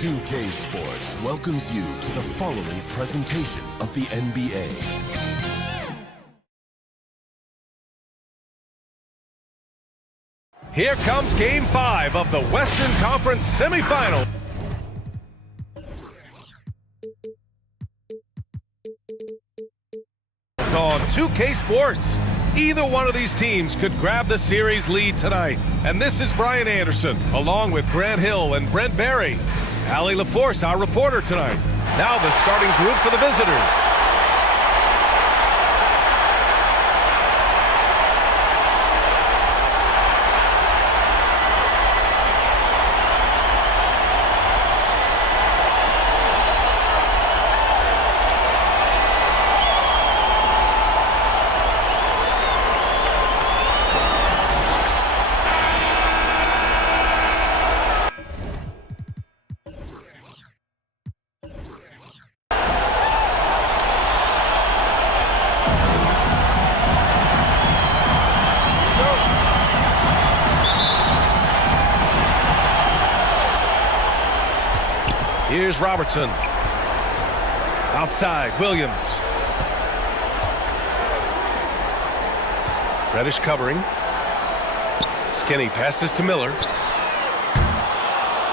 2K Sports welcomes you to the following presentation of the NBA. Here comes Game 5 of the Western Conference Semifinal. It's on 2K Sports. Either one of these teams could grab the series lead tonight. And this is Brian Anderson, along with Grant Hill and Brent Barry. Allie LaForce, our reporter tonight. Now the starting group for the visitors. Here's Robertson. Outside, Williams. Reddish covering. Skinny passes to Miller.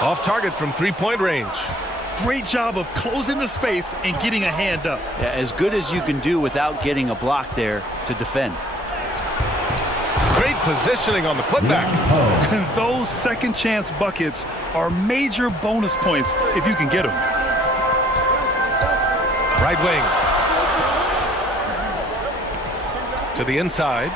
Off target from three-point range. Great job of closing the space and getting a hand up. Yeah, as good as you can do without getting a block there to defend. Great positioning on the putback. And those second chance buckets are major bonus points if you can get them. Right wing. To the inside.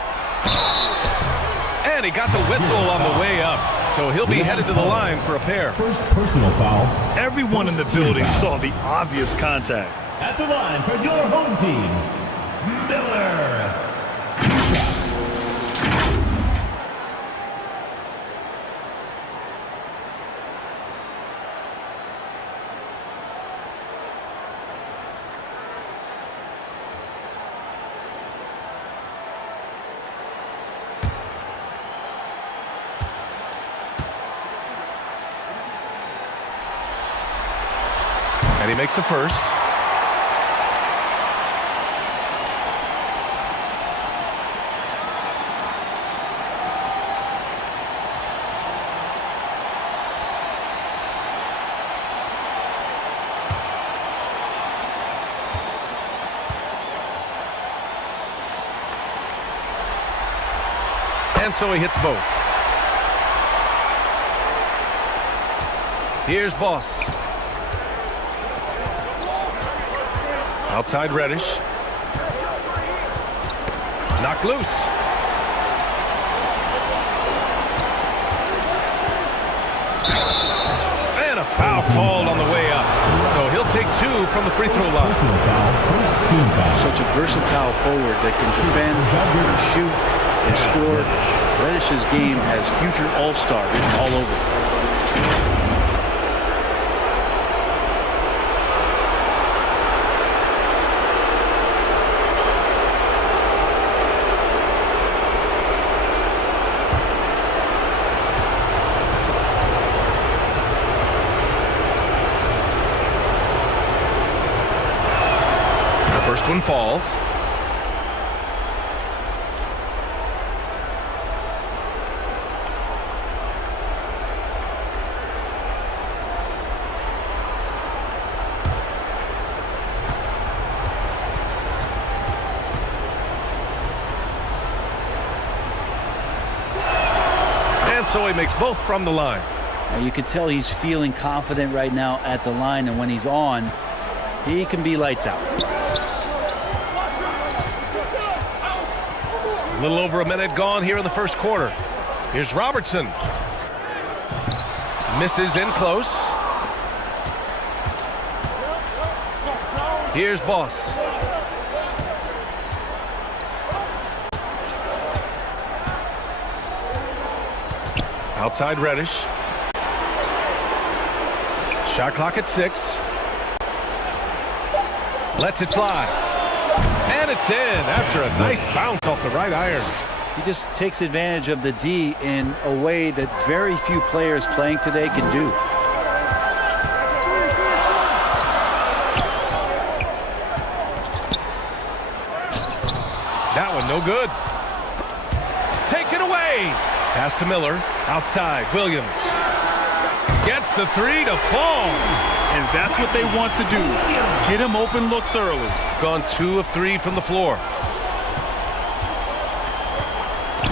And he got the whistle on the way up. So he'll be headed to the line for a pair. First personal foul. Everyone in the building saw the obvious contact. At the line for your home team, Miller. And he makes the first. And so he hits both. Here's Boss. Outside Reddish. Knocked loose. And a foul called on the way up. So he'll take two from the free throw line. Such a versatile forward that can defend, shoot, and score. Reddish's game has future All-Star written all over it. First one falls. And so he makes both from the line. Now you can tell he's feeling confident right now at the line, and when he's on, he can be lights out. A little over a minute gone here in the first quarter. Here's Robertson. Misses in close. Here's Boss. Outside Reddish. Shot clock at 6. Lets it fly. And it's in after a nice bounce off the right iron. He just takes advantage of the D in a way that very few players playing today can do. no good. Taken away. Pass to Miller. Outside, Williams. Gets the three to fall. And that's what they want to do. Get him open looks early. Gone 2 of 3 from the floor.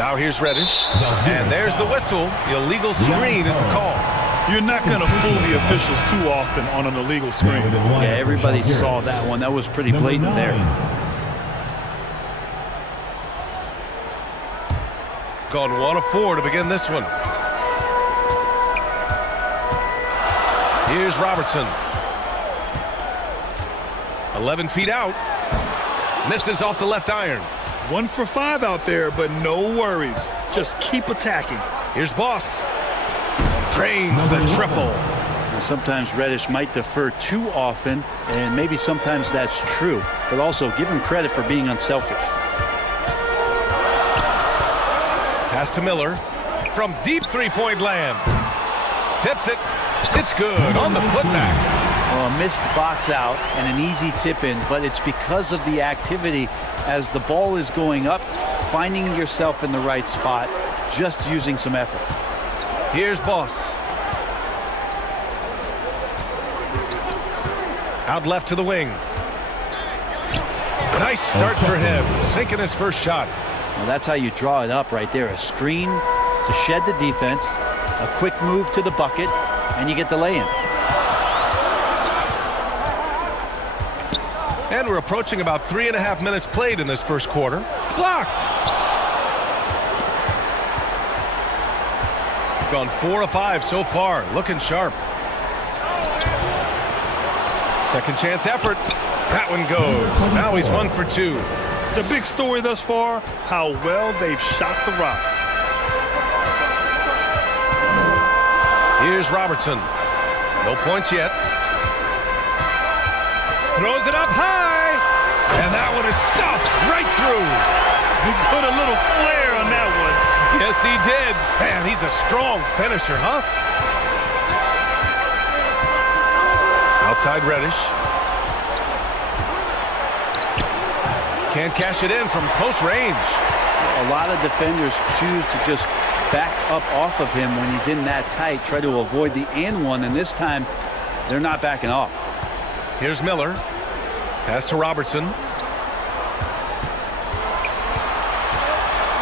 Now here's Reddish. And there's the whistle. The illegal screen is the call. You're not going to fool the officials too often on an illegal screen. Yeah, everybody saw that one. That was pretty blatant there. Gone 1 of 4 to begin this one. Here's Robertson. 11 feet out. Misses off the left iron. 1 for 5 out there, but no worries. Just keep attacking. Here's Boss. Drains the triple. Sometimes Reddish might defer too often, and maybe sometimes that's true. But also, give him credit for being unselfish. Pass to Miller. From deep three-point land. Tips it. It's good on the putback. Well, a missed box out and an easy tip in, but it's because of the activity as the ball is going up, finding yourself in the right spot, just using some effort. Here's Boss. Out left to the wing. Nice start for him, sinking his first shot. Well, that's how you draw it up right there. A screen to shed the defense, a quick move to the bucket, and you get the lay-in. And we're approaching about 3.5 minutes played in this first quarter. Blocked. Gone 4 of 5 so far, looking sharp. Second chance effort. That one goes. Now he's 1 for 2. The big story thus far, how well they've shot the rock. Here's Robertson. No points yet. Throws it up high. And that one is stuffed right through. He put a little flair on that one. Yes, he did. Man, he's a strong finisher, huh? Outside Reddish. Can't cash it in from close range. A lot of defenders choose to just back up off of him when he's in that tight, try to avoid the and one, and this time they're not backing off. Here's Miller. Pass to Robertson.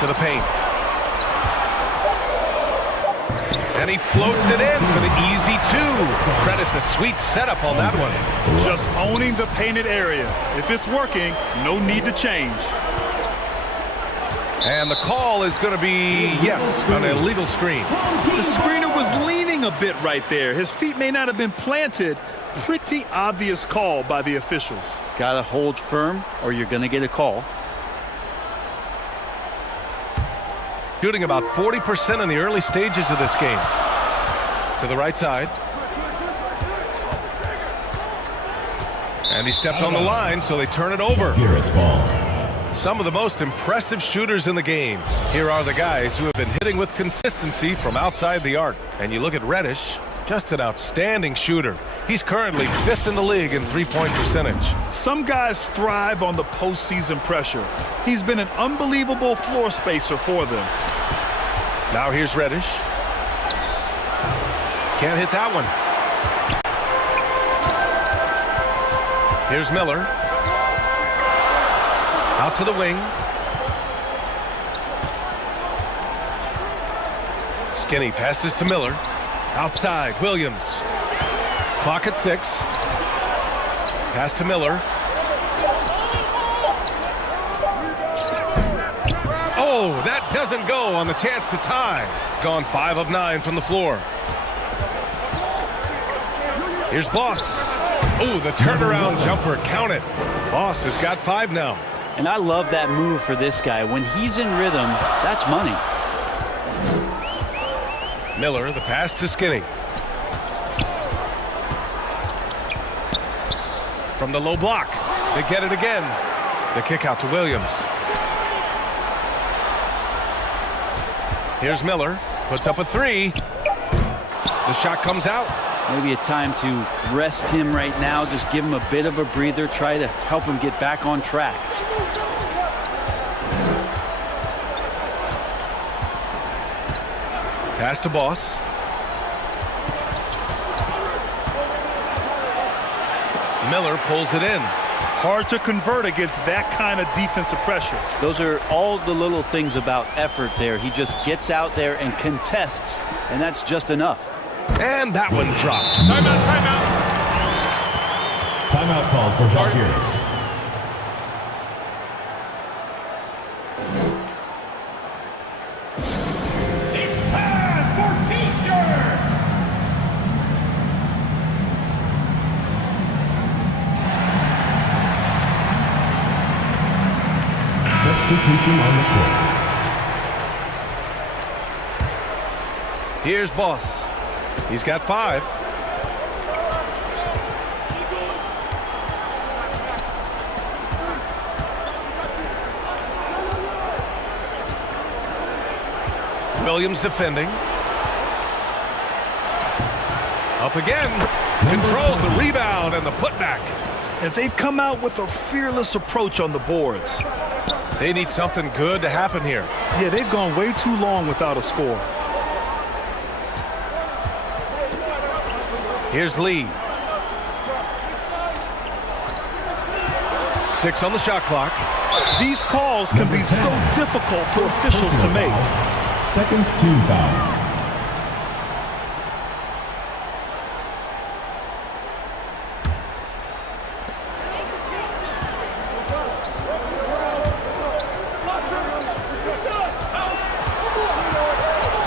To the paint. And he floats it in for the easy 2. Credit the sweet setup on that one. Just owning the painted area. If it's working, no need to change. And the call is going to be, yes, an illegal screen. The screener was leaning a bit right there. His feet may not have been planted. Pretty obvious call by the officials. Got to hold firm or you're going to get a call. Shooting about 40% in the early stages of this game. To the right side. And he stepped on the line, so they turn it over. Some of the most impressive shooters in the game. Here are the guys who have been hitting with consistency from outside the arc. And you look at Reddish, just an outstanding shooter. He's currently 5th in the league in three-point percentage. Some guys thrive on the postseason pressure. He's been an unbelievable floor spacer for them. Now here's Reddish. Can't hit that one. Here's Miller. Out to the wing. Skinny passes to Miller. Outside, Williams. Clock at 6. Pass to Miller. Oh, that doesn't go on the chance to tie. Gone 5 of 9 from the floor. Here's Boss. Oh, the turnaround jumper. Count it. Boss has got 5 now. And I love that move for this guy. When he's in rhythm, that's money. Miller, the pass to Skinny. From the low block. They get it again. The kick out to Williams. Here's Miller. Puts up a 3. The shot comes out. Maybe a time to rest him right now. Just give him a bit of a breather. Try to help him get back on track. Pass to Boss. Miller pulls it in. Hard to convert against that kind of defensive pressure. Those are all the little things about effort there. He just gets out there and contests, and that's just enough. And that one drops. Timeout, timeout. Timeout called for Jacques. It's time for T-shirts. Substitution on the court. Here's Boss. He's got 5. Williams defending. Up again. Controls the rebound and the putback. And they've come out with a fearless approach on the boards. They need something good to happen here. Yeah, they've gone way too long without a score. Here's Lee. 6 on the shot clock. These calls can be so difficult for officials to make. Second team foul.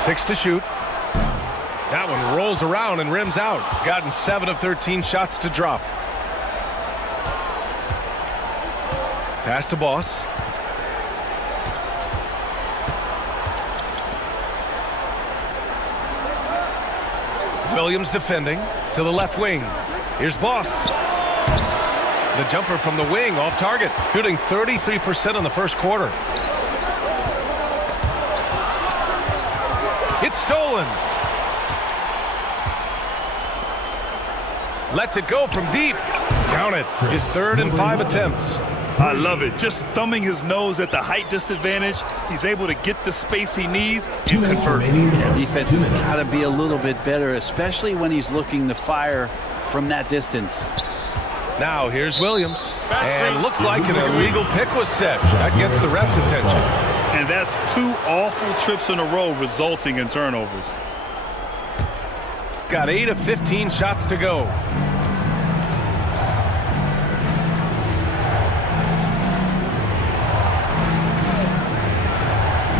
Six to shoot. That one rolls around and rims out. Gotten 7 of 13 shots to drop. Pass to Boss. Williams defending to the left wing. Here's Boss. The jumper from the wing off target. Shooting 33% in the first quarter. It's stolen. Lets it go from deep. Count it. His 3rd and 5 attempts. I love it. Just thumbing his nose at the height disadvantage. He's able to get the space he needs and convert. Yeah, defense has got to be a little bit better, especially when he's looking to fire from that distance. Now here's Williams. And looks like an illegal pick was set. That gets the ref's attention. And that's 2 awful trips in a row resulting in turnovers. Got 8 of 15 shots to go.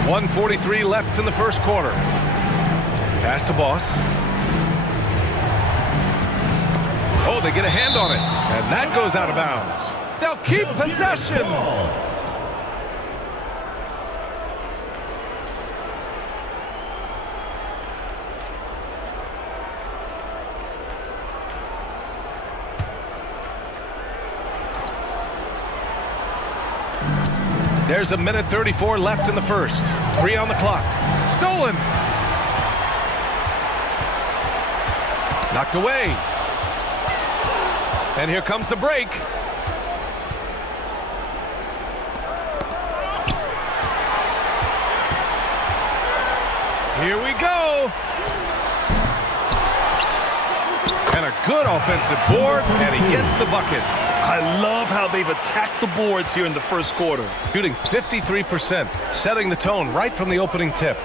.143 left in the first quarter. Pass to Boss. Oh, they get a hand on it. And that goes out of bounds. They'll keep possession. There's a minute 34 left in the first. 3 on the clock. Stolen. Knocked away. And here comes the break. Here we go. And a good offensive board, and he gets the bucket. I love how they've attacked the boards here in the first quarter. Shooting 53%, setting the tone right from the opening tip.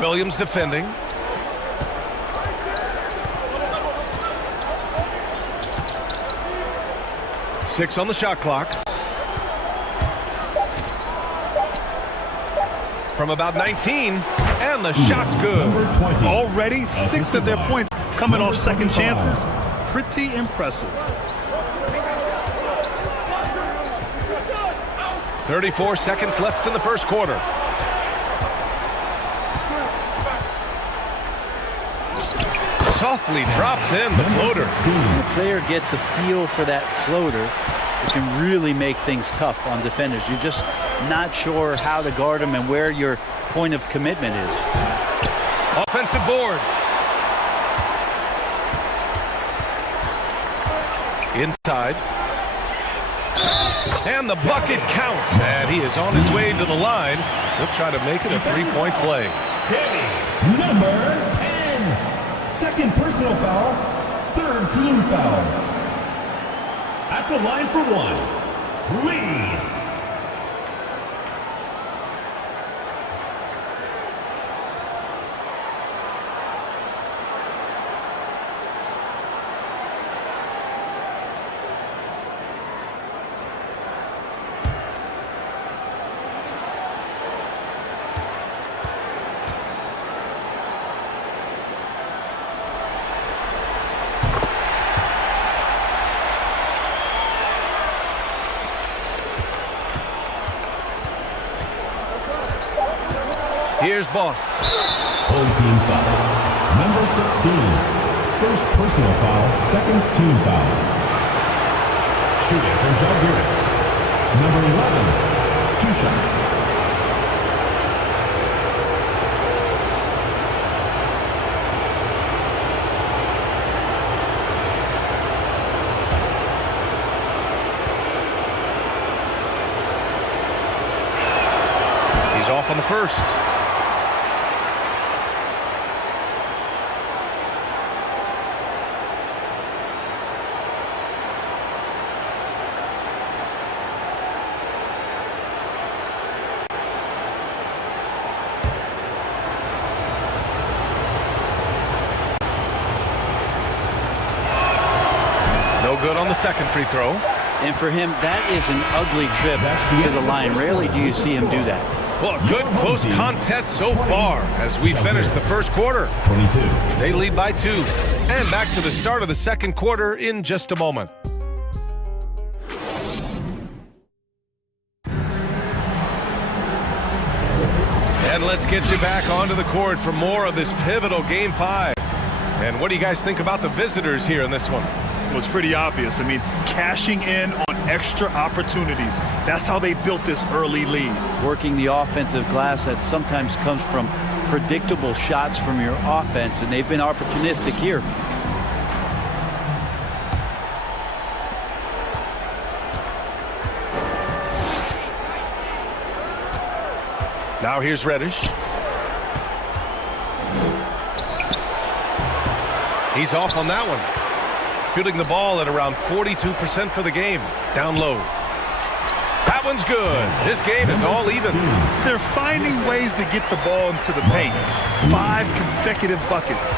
Williams defending. Six on the shot clock. From about 19, and the shot's good. Already 6 of their points coming off second chances. Pretty impressive. 34 seconds left in the first quarter. Softly drops in the floater. When the player gets a feel for that floater, it can really make things tough on defenders. You're just not sure how to guard them and where your point of commitment is. Offensive board. Inside. And the bucket counts. And he is on his way to the line. He'll try to make it a three-point play. Number 10. Second personal foul. Third team foul. At the line for one, Lee. Here's Boss. Home team foul. Number 16. First personal foul, second team foul. Shooting from Jalgiris. Number 11. 2 shots. He's off on the first. Good on the second free throw. And for him, that is an ugly trip to the line. Rarely do you see him do that. Well, a good close contest so far as we finish the first quarter. 22. They lead by 2. And back to the start of the second quarter in just a moment. And let's get you back onto the court for more of this pivotal Game 5. And what do you guys think about the visitors here in this one? Well, it's pretty obvious. I mean, cashing in on extra opportunities. That's how they built this early lead. Working the offensive glass that sometimes comes from predictable shots from your offense, and they've been opportunistic here. Now here's Reddish. He's off on that one. Shooting the ball at around 42% for the game. Down low. That one's good. This game is all even. They're finding ways to get the ball into the paint. 5 consecutive buckets.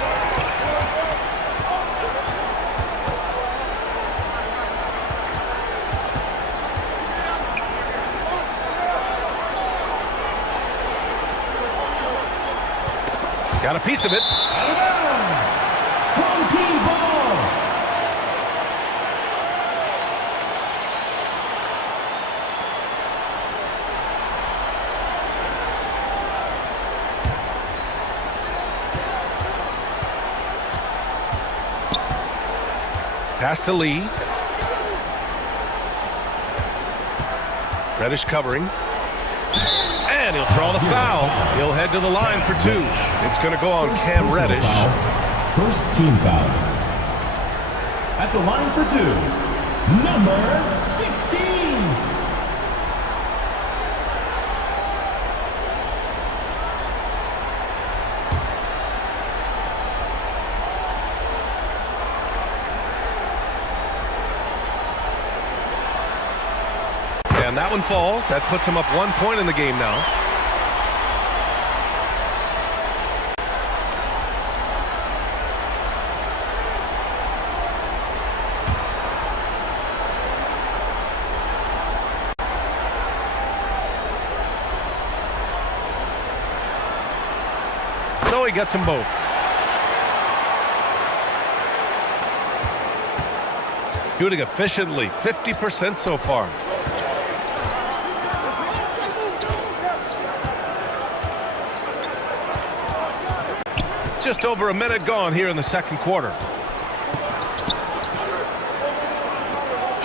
Got a piece of it. Out of bounds. Home team ball. Pass to Lee. Reddish covering. And he'll draw the foul. He'll head to the line for 2. It's going to go on Cam Reddish. First team foul. At the line for 2, number 16. And that one falls. That puts him up 1 point in the game now. So he gets them both. Shooting efficiently, 50% so far. Just over a minute gone here in the second quarter.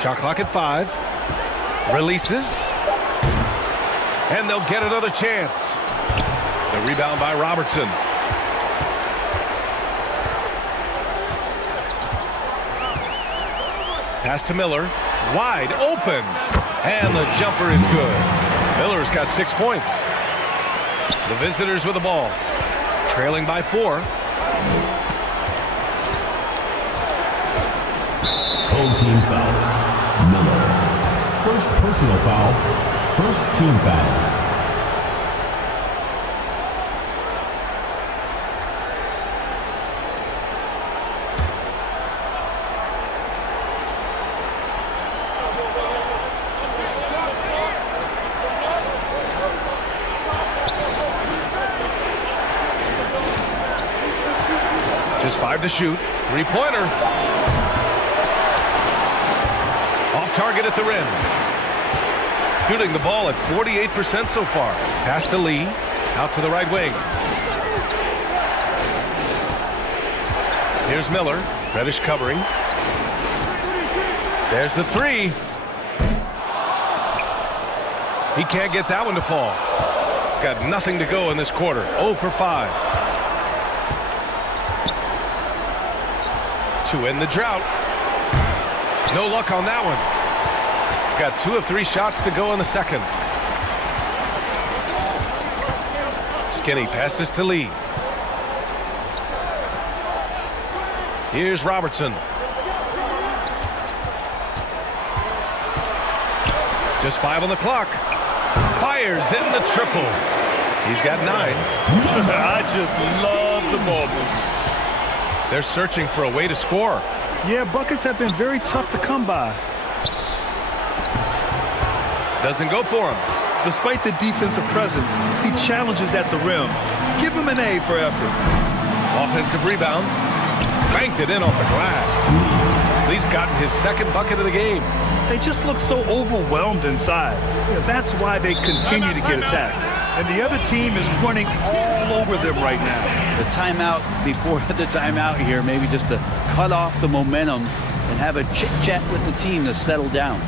Shot clock at 5. Releases. And they'll get another chance. The rebound by Robertson. Pass to Miller. Wide open. And the jumper is good. Miller's got 6 points. The visitors with the ball. Trailing by 4. Home team foul. Miller. First personal foul. First team foul. Just 5 to shoot. 3-pointer. Off target at the rim. Shooting the ball at 48% so far. Pass to Lee. Out to the right wing. Here's Miller. Reddish covering. There's the 3. He can't get that one to fall. Got nothing to go in this quarter. 0 for 5. To end the drought. No luck on that one. Got 2 of 3 shots to go in the second. Skinny passes to Lee. Here's Robertson. Just 5 on the clock. Fires in the triple. He's got 9. I just love the ball movement. They're searching for a way to score. Yeah, buckets have been very tough to come by. Doesn't go for him. Despite the defensive presence, he challenges at the rim. Give him an A for effort. Offensive rebound. Banked it in off the glass. Lee's gotten his second bucket of the game. They just look so overwhelmed inside. That's why they continue to get attacked. And the other team is running all over them right now. The timeout before the timeout here, maybe just to cut off the momentum and have a chit-chat with the team to settle down.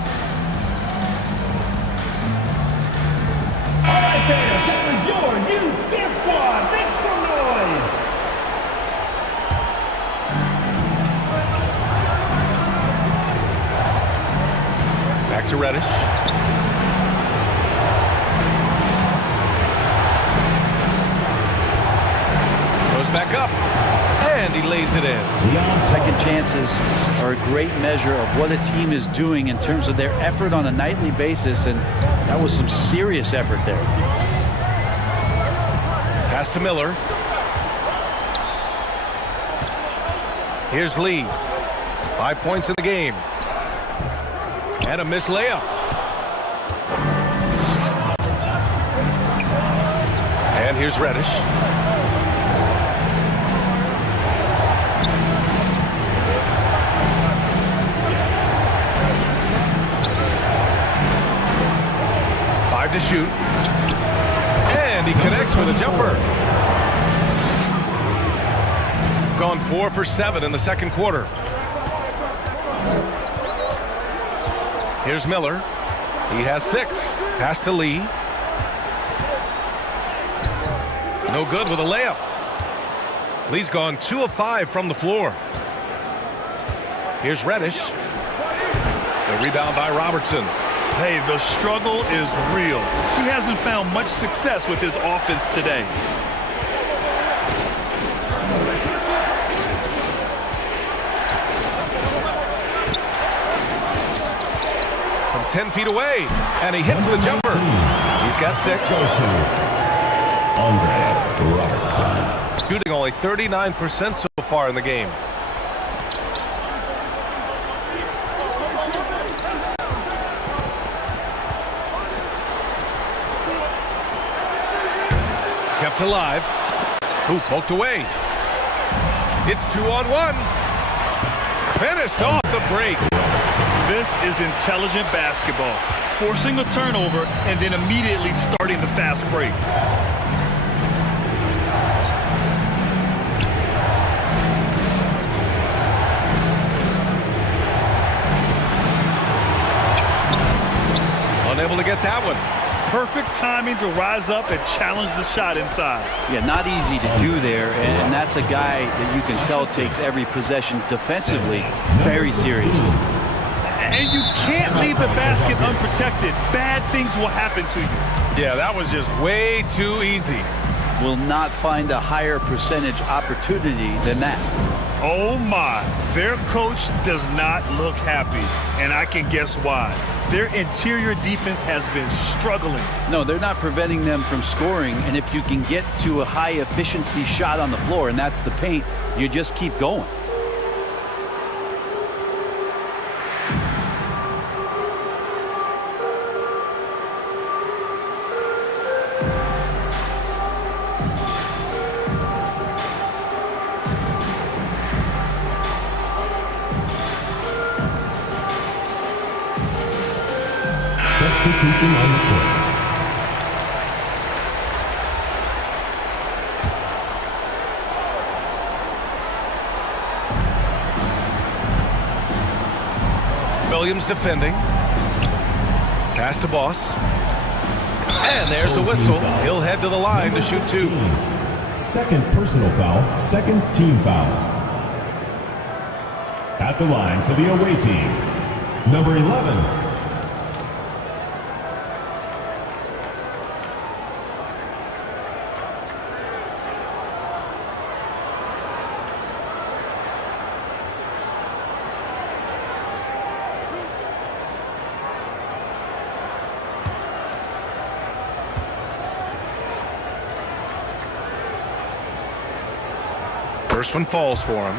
All right, fans, that was your youth dance squad. Make some noise. Back to Reddish. Back up, and he lays it in. Second chances are a great measure of what a team is doing in terms of their effort on a nightly basis, and that was some serious effort there. Pass to Miller. Here's Lee. 5 points in the game. And a missed layup. And here's Reddish. To shoot, and he connects with a jumper. Gone 4 for 7 in the second quarter. Here's Miller. He has 6. Pass to Lee. No good with a layup. Lee's gone 2 of 5 from the floor. Here's Reddish. The rebound by Robertson. Hey, the struggle is real. He hasn't found much success with his offense today. From 10 feet away, and he hits the jumper. He's got 6. Goes to Andre Robertson. Shooting only 39% so far in the game. Kept alive. Ooh, poked away. It's 2-on-1. Finished off the break. This is intelligent basketball. Forcing a turnover and then immediately starting the fast break. Unable to get that one. Perfect timing to rise up and challenge the shot inside. Yeah, not easy to do there, and that's a guy that you can tell takes every possession defensively very seriously. And you can't leave the basket unprotected. Bad things will happen to you. Yeah, that was just way too easy. will not find a higher percentage opportunity than that. Oh my, their coach does not look happy, and I can guess why. Their interior defense has been struggling. No, they're not preventing them from scoring, and if you can get to a high efficiency shot on the floor, and that's the paint, you just keep going. Substitution on the court. Williams defending. Pass to Boss. And there's a whistle. He'll head to the line to shoot 2. Second personal foul, second team foul. At the line for the away team, number 11. First one falls for him.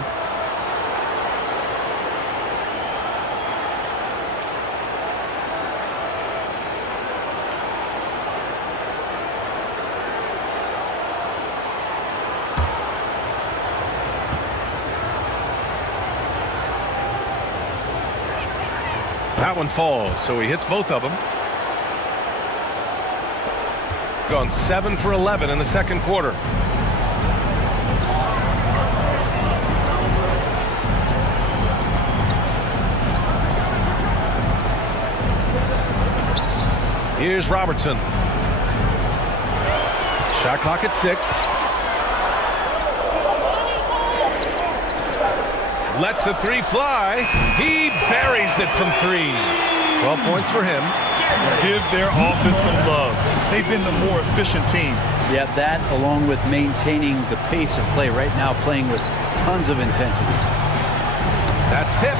That one falls, so he hits both of them. Gone 7 for 11 in the second quarter. Here's Robertson. Shot clock at 6. Lets the 3 fly. He buries it from 3. 12 points for him. Give their offense some love. They've been the more efficient team. Yeah, that along with maintaining the pace of play right now, playing with tons of intensity. That's tipped.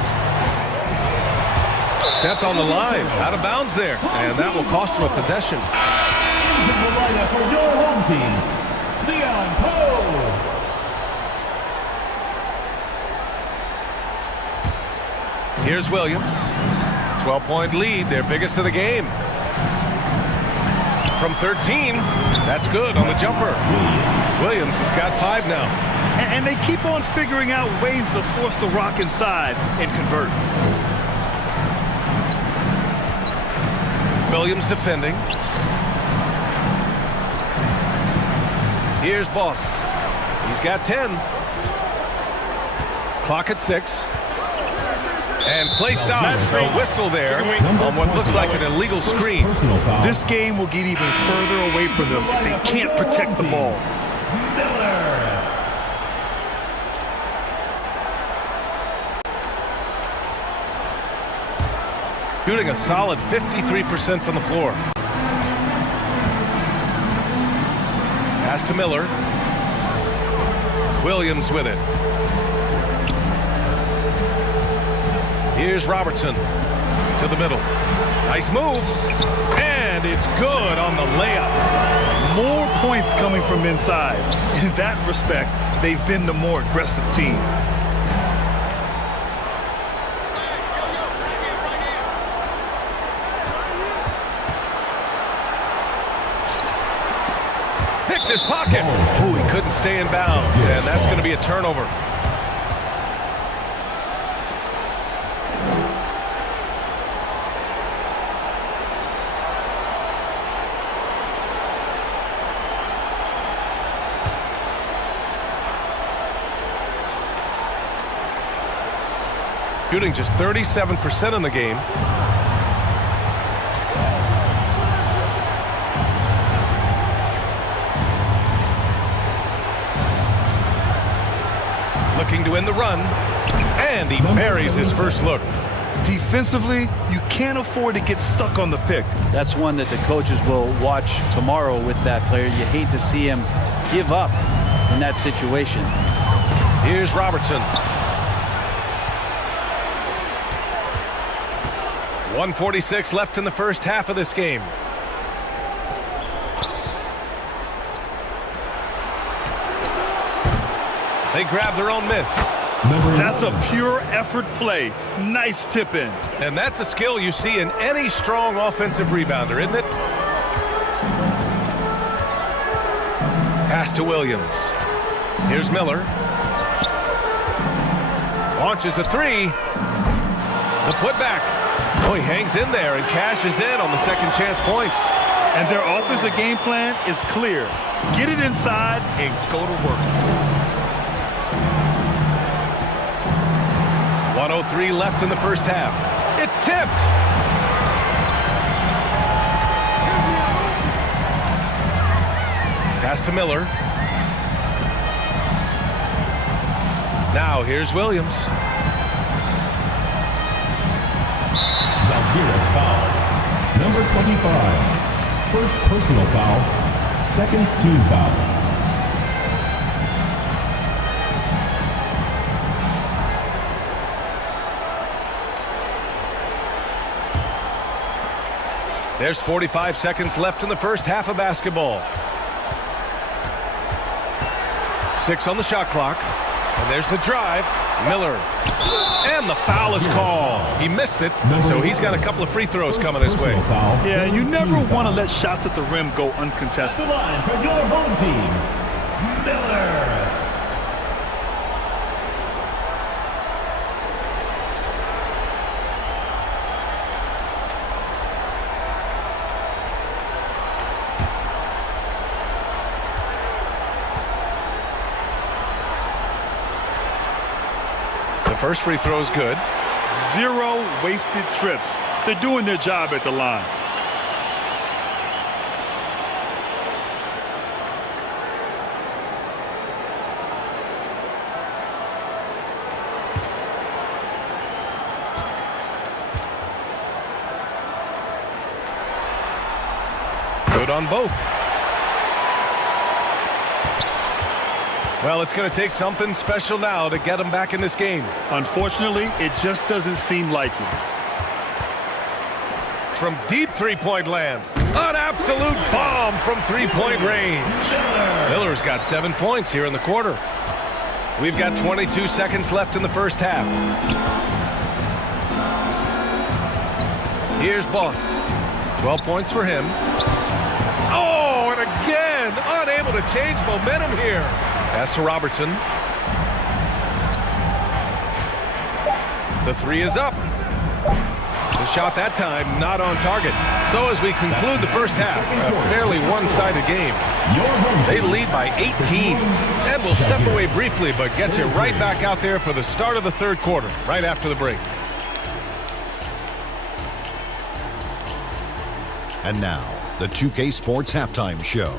Stepped on the line, out of bounds there, and that will cost him a possession. Into the lineup for your home team, Leon Poe. Here's Williams. 12-point lead, their biggest of the game. From 13, that's good on the jumper. Williams has got 5 now. And they keep on figuring out ways to force the rock inside and convert. Williams defending. Here's Boss. He's got 10. Clock at 6. And play stops. A whistle there on what looks like an illegal screen. This game will get even further away from them if they can't protect the ball. Shooting a solid 53% from the floor. Pass to Miller. Williams with it. Here's Robertson to the middle. Nice move. And it's good on the layup. More points coming from inside. In that respect, they've been the more aggressive team. Picked his pocket. Ooh, he couldn't stay in bounds, and that's going to be a turnover. Shooting just 37% in the game. Looking to end the run, and he buries his first look. Defensively, you can't afford to get stuck on the pick. That's one that the coaches will watch tomorrow with that player. You hate to see him give up in that situation. Here's Robertson. 1:46 left in the first half of this game. They grab their own miss. That's a pure effort play. Nice tip in. And that's a skill you see in any strong offensive rebounder, isn't it? Pass to Williams. Here's Miller. Launches a three. The putback. Oh, he hangs in there and cashes in on the second chance points. And their offensive game plan is clear. Get it inside and go to work. 1:03 left in the first half. It's tipped. Pass to Miller. Now here's Williams. Zalgiris foul. Number 25. First personal foul. Second team foul. There's 45 seconds left in the first half of basketball. 6 on the shot clock. And there's the drive. Miller. And the foul is called. He missed it, so he's got a couple of free throws coming his way. Yeah, you never want to let shots at the rim go uncontested. The line for your home team, Miller. The first free throw is good. 0 wasted trips. They're doing their job at the line. Good on both. Well, it's going to take something special now to get them back in this game. Unfortunately, it just doesn't seem likely. From deep three-point land, an absolute bomb from three-point range. Miller's got 7 points here in the quarter. We've got 22 seconds left in the first half. Here's Boss. 12 points for him. Oh, and again, unable to change momentum here. Pass to Robertson. The three is up. The shot that time not on target. So as we conclude the first half, a fairly one-sided game. They lead by 18. And we'll step away briefly, but get you right back out there for the start of the third quarter, right after the break. And now, the 2K Sports Halftime Show.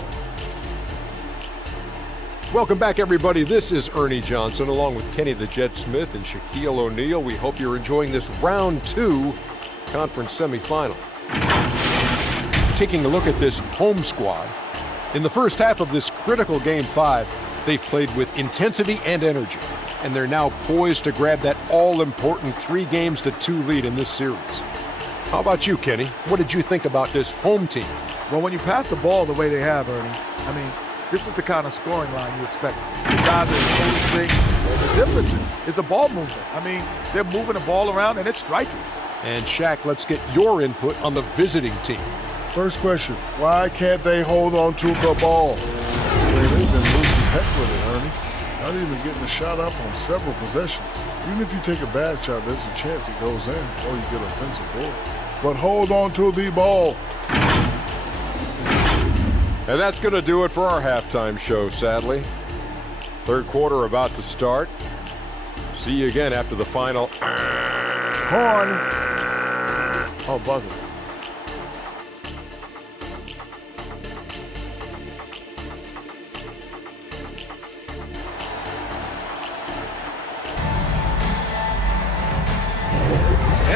Welcome back, everybody. This is Ernie Johnson, along with Kenny the Jet Smith and Shaquille O'Neal. We hope you're enjoying this round 2 conference semifinal. Taking a look at this home squad. In the first half of this critical Game 5, they've played with intensity and energy, and they're now poised to grab that all-important 3-2 lead in this series. How about you, Kenny? What did you think about this home team? Well, when you pass the ball the way they have, Ernie, I mean, this is the kind of scoring line you expect. The guys are in total sync. The difference is the ball movement. I mean, they're moving the ball around and it's striking. And Shaq, let's get your input on the visiting team. First question, why can't they hold on to the ball? They've been loose as heck with it, Ernie. Not even getting a shot up on several possessions. Even if you take a bad shot, there's a chance it goes in or you get an offensive board. But hold on to the ball. And that's going to do it for our halftime show, sadly. Third quarter about to start. See you again after the final. Horn. Oh, buzzer.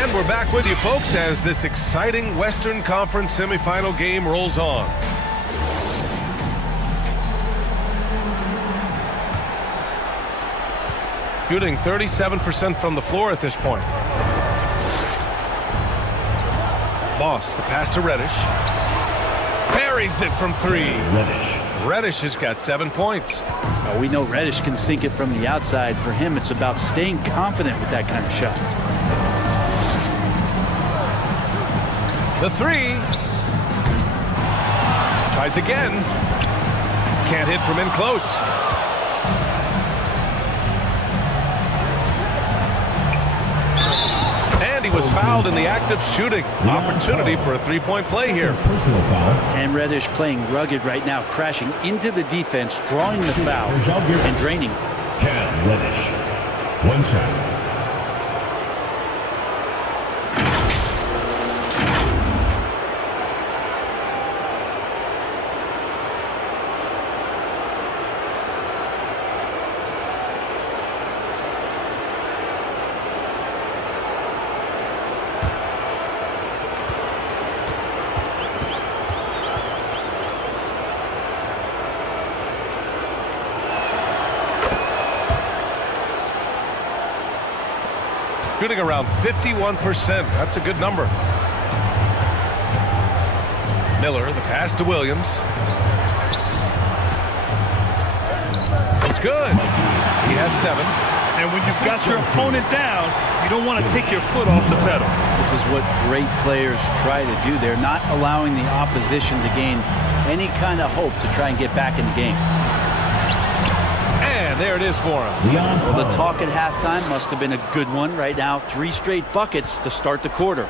And we're back with you, folks, as this exciting Western Conference semifinal game rolls on. Shooting 37% from the floor at this point. Boss, the pass to Reddish. Buries it from three. Reddish has got 7 points. We know Reddish can sink it from the outside. For him, it's about staying confident with that kind of shot. The three. Tries again. Can't hit from in close. And he was fouled in the act of shooting. Opportunity for a three-point play here. Personal foul. And Reddish playing rugged right now, crashing into the defense, drawing the foul, and draining. Cam Reddish. One shot. Shooting around 51%. That's a good number. Miller, the pass to Williams. It's good. He has 7. And when you've got your opponent down, you don't want to take your foot off the pedal. This is what great players try to do. They're not allowing the opposition to gain any kind of hope to try and get back in the game. And there it is for him. Well, the talk at halftime must have been a good one. Right now, 3 straight buckets to start the quarter.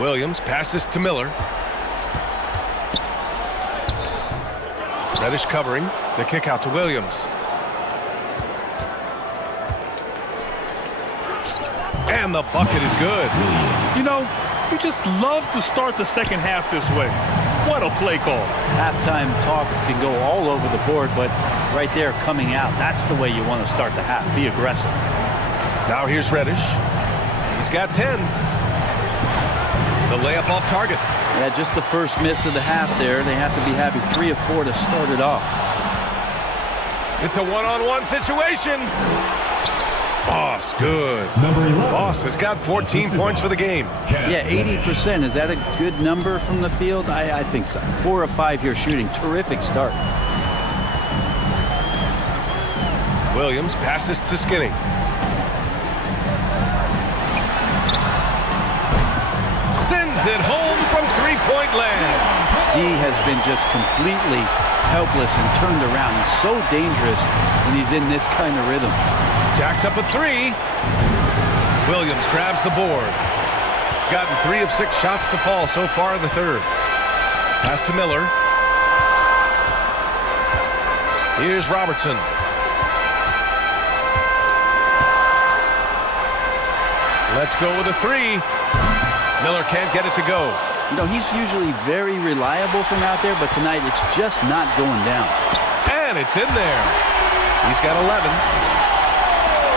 Williams passes to Miller. Reddish covering. The kick out to Williams. And the bucket is good. You know, you just love to start the second half this way. What a play call. Halftime talks can go all over the board, but right there coming out, that's the way you want to start the half. Be aggressive. Now here's Reddish. He's got 10. The layup off target. Yeah, just the first miss of the half there. They have to be having 3 of 4 to start it off. It's a one-on-one situation. Boss, good. Number 11. Boss has got 14 points for the game. Yeah, 80%. Is that a good number from the field? I think so. 4 of 5 here shooting. Terrific start. Williams passes to Skinny. Sends it home from three-point land. D has been just completely helpless and turned around. He's so dangerous when he's in this kind of rhythm. Jacks up a 3. Williams grabs the board. Gotten 3 of 6 shots to fall so far in the third. Pass to Miller. Here's Robertson. Let's go with a 3. Miller can't get it to go. You know, he's usually very reliable from out there, but tonight it's just not going down. And it's in there. He's got 11.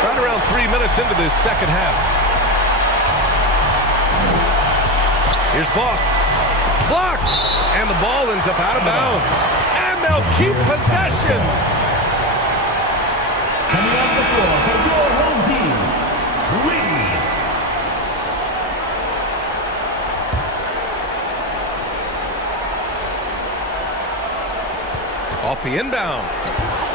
Right around 3 minutes into this second half. Here's Boss. Blocked! And the ball ends up out of bounds. And they'll keep possession. Coming off the floor for your home team, Lee. Off the inbound.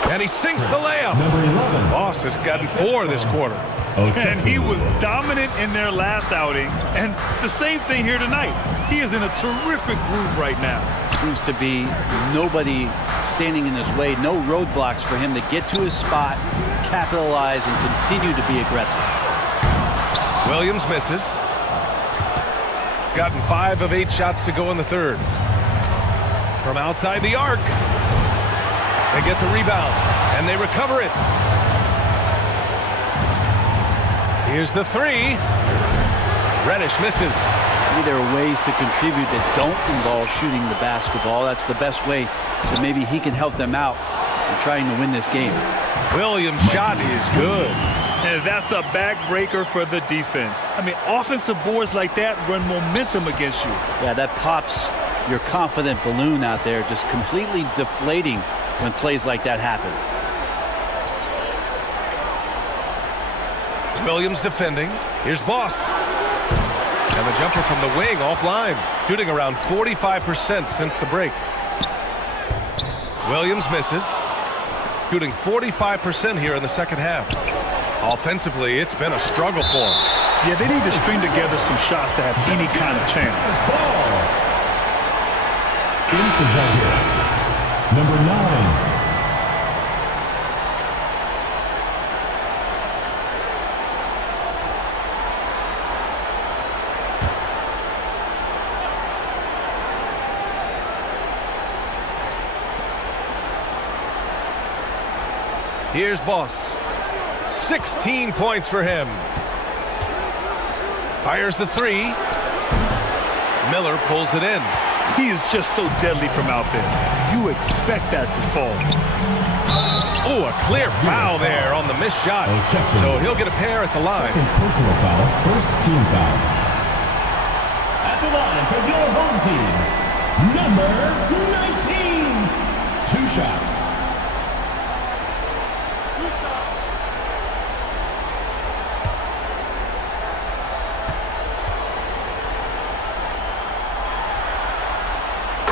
And he sinks the layup. Number 11. Boss has gotten 4 this quarter. And he was dominant in their last outing. And the same thing here tonight. He is in a terrific groove right now. Seems to be nobody standing in his way. No roadblocks for him to get to his spot, capitalize, and continue to be aggressive. Williams misses. Gotten 5 of 8 shots to go in the third. From outside the arc. They get the rebound, and they recover it. Here's the 3. Reddish misses. Maybe there are ways to contribute that don't involve shooting the basketball. That's the best way that maybe he can help them out in trying to win this game. Williams' shot is good. And that's a backbreaker for the defense. I mean, offensive boards like that run momentum against you. Yeah, that pops your confident balloon out there, just completely deflating when plays like that happen. Williams defending. Here's Boss. And the jumper from the wing offline. Shooting around 45% since the break. Williams misses. Shooting 45% here in the second half. Offensively, it's been a struggle for him. Yeah, they need to string together some shots to have any kind of chance. In for Zalgiris, number 9. Here's Boss. 16 points for him. Fires the three. Miller pulls it in. He is just so deadly from out there. You expect that to fall. Oh, a clear foul there on the missed shot. So he'll get a pair at the line. Second personal foul, first team foul. At the line for your home team, number 19. 2 shots.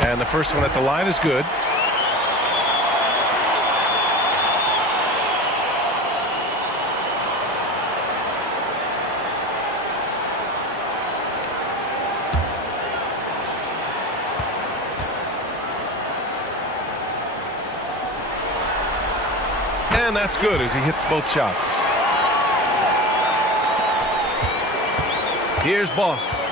And the first one at the line is good. And that's good as he hits both shots. Here's Boss.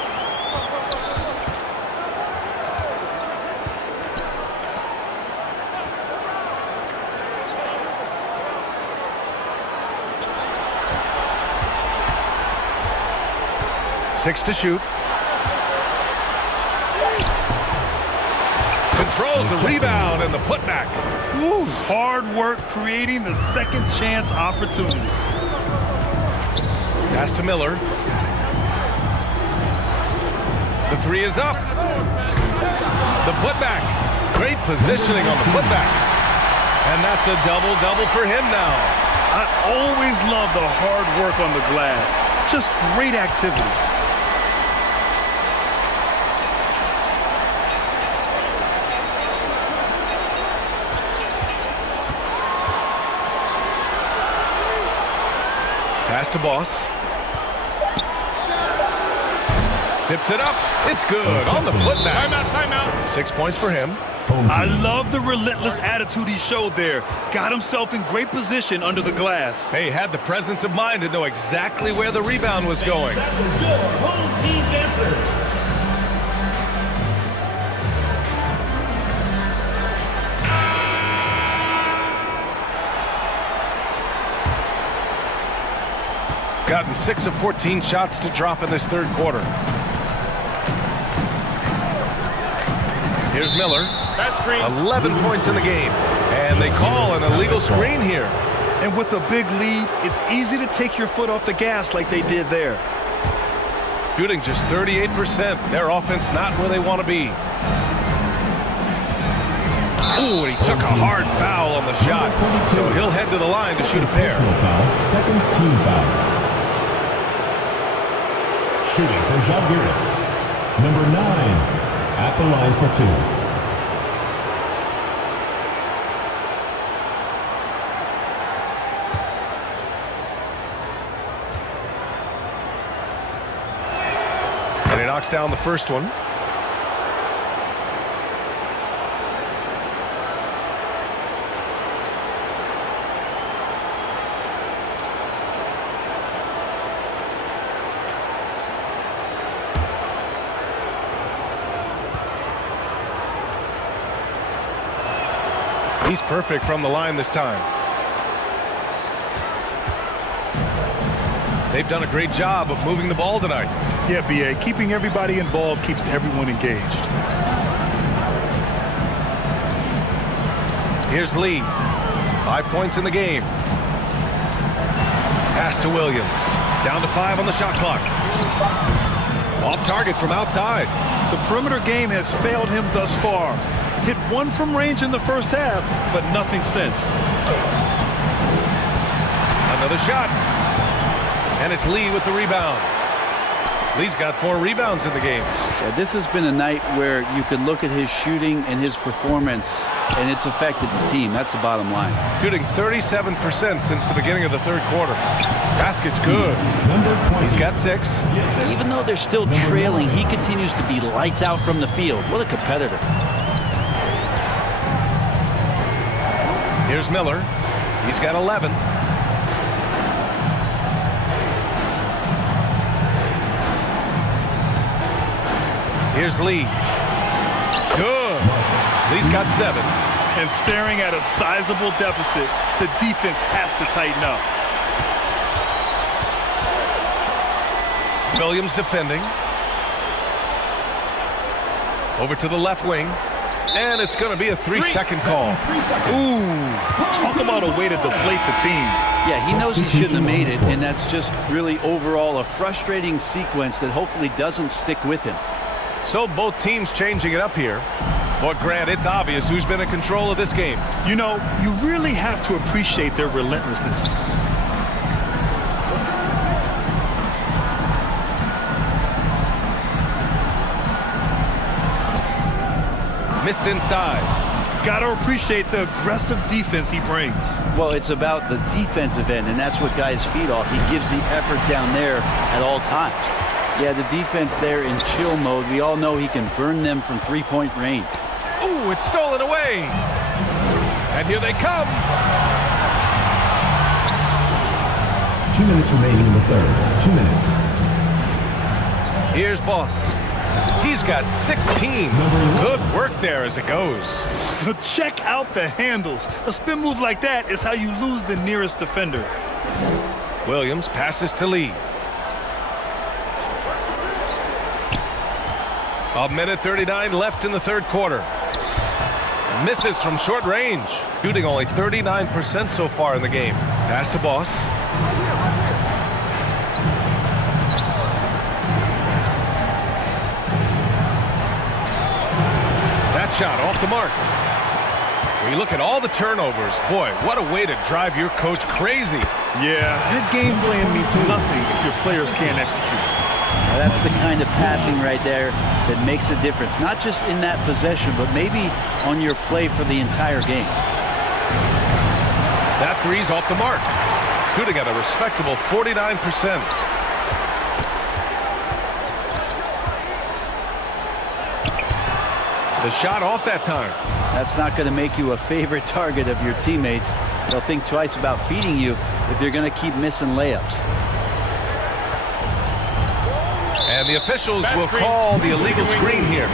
Six to shoot. Controls the rebound and the putback. Ooh, hard work creating the second chance opportunity. Pass to Miller. The three is up. The putback. Great positioning on the putback. And that's a double-double for him now. I always love the hard work on the glass. Just great activity. Pass to Boss. Tips it up. It's good on the putback. Timeout. 6 points for him. I love the relentless attitude he showed there. Got himself in great position under the glass. Hey, had the presence of mind to know exactly where the rebound was going. That was your home team answer. Gotten 6 of 14 shots to drop in this third quarter. Here's Miller. That's screen. 11 points in the game. And they call an illegal screen here. And with a big lead, it's easy to take your foot off the gas like they did there. Shooting just 38%. Their offense not where they want to be. Ooh, he took a hard foul on the shot. So he'll head to the line to shoot a pair. Second team foul. Shooting for Zalgiris, number 9, at the line for 2. And he knocks down the first one. He's perfect from the line this time. They've done a great job of moving the ball tonight. Yeah, BA, keeping everybody involved keeps everyone engaged. Here's Lee. 5 points in the game. Pass to Williams. Down to 5 on the shot clock. Off target from outside. The perimeter game has failed him thus far. Hit 1 from range in the first half, but nothing since. Another shot. And it's Lee with the rebound. Lee's got 4 rebounds in the game. Yeah, this has been a night where you could look at his shooting and his performance, and it's affected the team. That's the bottom line. Shooting 37% since the beginning of the third quarter. Basket's good. He's got 6. Even though they're still trailing, he continues to be lights out from the field. What a competitor. Here's Miller. He's got 11. Here's Lee. Good. Lee's got 7. And staring at a sizable deficit, the defense has to tighten up. Williams defending. Over to the left wing. And it's going to be a 3-second call. Ooh, talk about a way to deflate the team. Yeah, he knows he shouldn't have made it, and that's just really overall a frustrating sequence that hopefully doesn't stick with him. So both teams changing it up here. But Grant, it's obvious who's been in control of this game. You know, you really have to appreciate their relentlessness. Missed inside. Gotta appreciate the aggressive defense he brings. Well, it's about the defensive end, and that's what guys feed off. He gives the effort down there at all times. Yeah, the defense there in chill mode, we all know he can burn them from three-point range. Ooh, it's stolen away. And here they come. 2 minutes remaining in the third. 2 minutes. Here's Boss. He's got 16. Good work there as it goes. Check out the handles. A spin move like that is how you lose the nearest defender. Williams passes to Lee. 1:39 left in the third quarter. Misses from short range. Shooting only 39% so far in the game. Pass to Boss. That shot off the mark. When you look at all the turnovers, boy, what a way to drive your coach crazy. Yeah, your game plan means nothing if your players can't execute. Now that's the kind of passing right there that makes a difference, not just in that possession, but maybe on your play for the entire game. That three's off the mark. Shooting at a respectable 49%. The shot off that time. That's not going to make you a favorite target of your teammates. They'll think twice about feeding you if you're going to keep missing layups. And the officials will call the illegal screen here.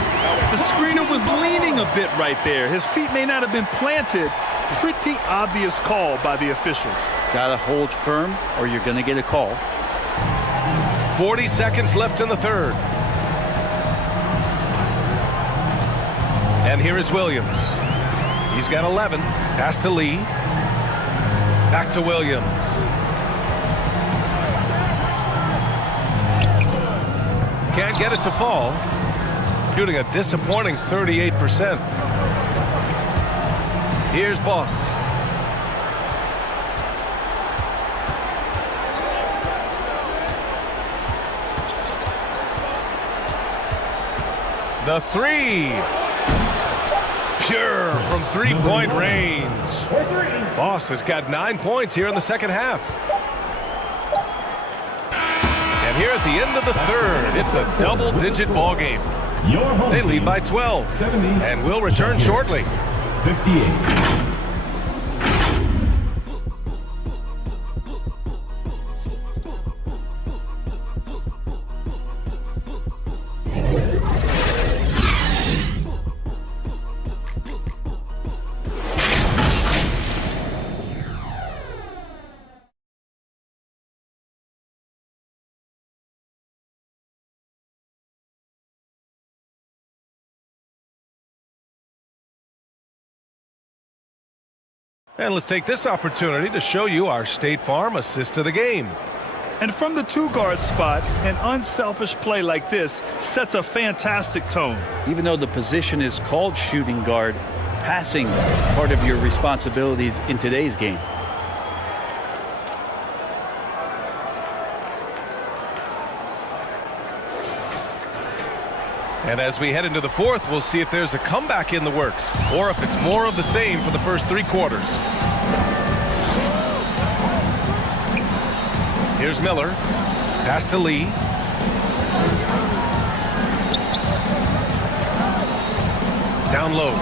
The screener was leaning a bit right there. His feet may not have been planted. Pretty obvious call by the officials. Got to hold firm or you're going to get a call. 40 seconds left in the third. And here is Williams. He's got 11. Pass to Lee. Back to Williams. Can't get it to fall. Shooting a disappointing 38%. Here's Boss. The three. Pure from three-point range. Boss has got 9 points here in the second half. And here at the end of the third, it's a double-digit ball game. They lead by 12, and will return shortly. 58. And let's take this opportunity to show you our State Farm assist of the game. And from the 2-guard spot, an unselfish play like this sets a fantastic tone. Even though the position is called shooting guard, passing part of your responsibilities in today's game. And as we head into the fourth, we'll see if there's a comeback in the works or if it's more of the same for the first 3 quarters. Here's Miller. Pass to Lee. Down low.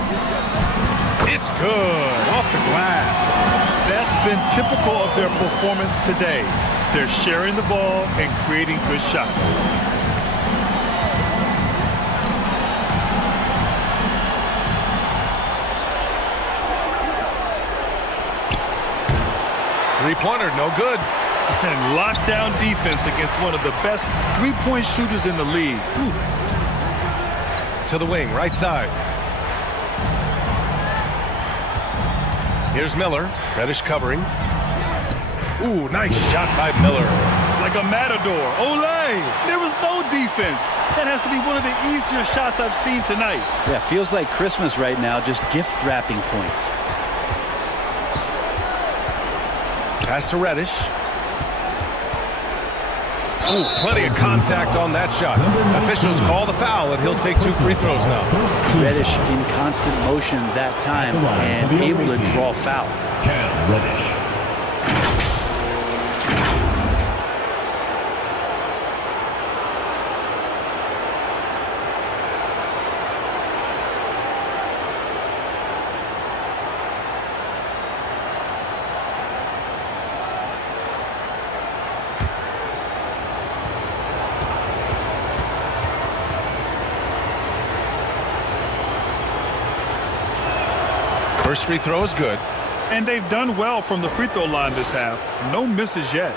It's good. Off the glass. That's been typical of their performance today. They're sharing the ball and creating good shots. Three-pointer, no good. And lockdown defense against one of the best three-point shooters in the league. Ooh. To the wing, right side. Here's Miller. Reddish covering. Ooh, nice shot by Miller. Like a matador. Olay! There was no defense. That has to be one of the easier shots I've seen tonight. Yeah, feels like Christmas right now, just gift wrapping points. Pass to Reddish. Ooh, plenty of contact on that shot. Officials call the foul, and he'll take 2 free throws now. Reddish in constant motion that time and able to draw foul. Cam Reddish. First free throw is good. And they've done well from the free throw line this half. No misses yet.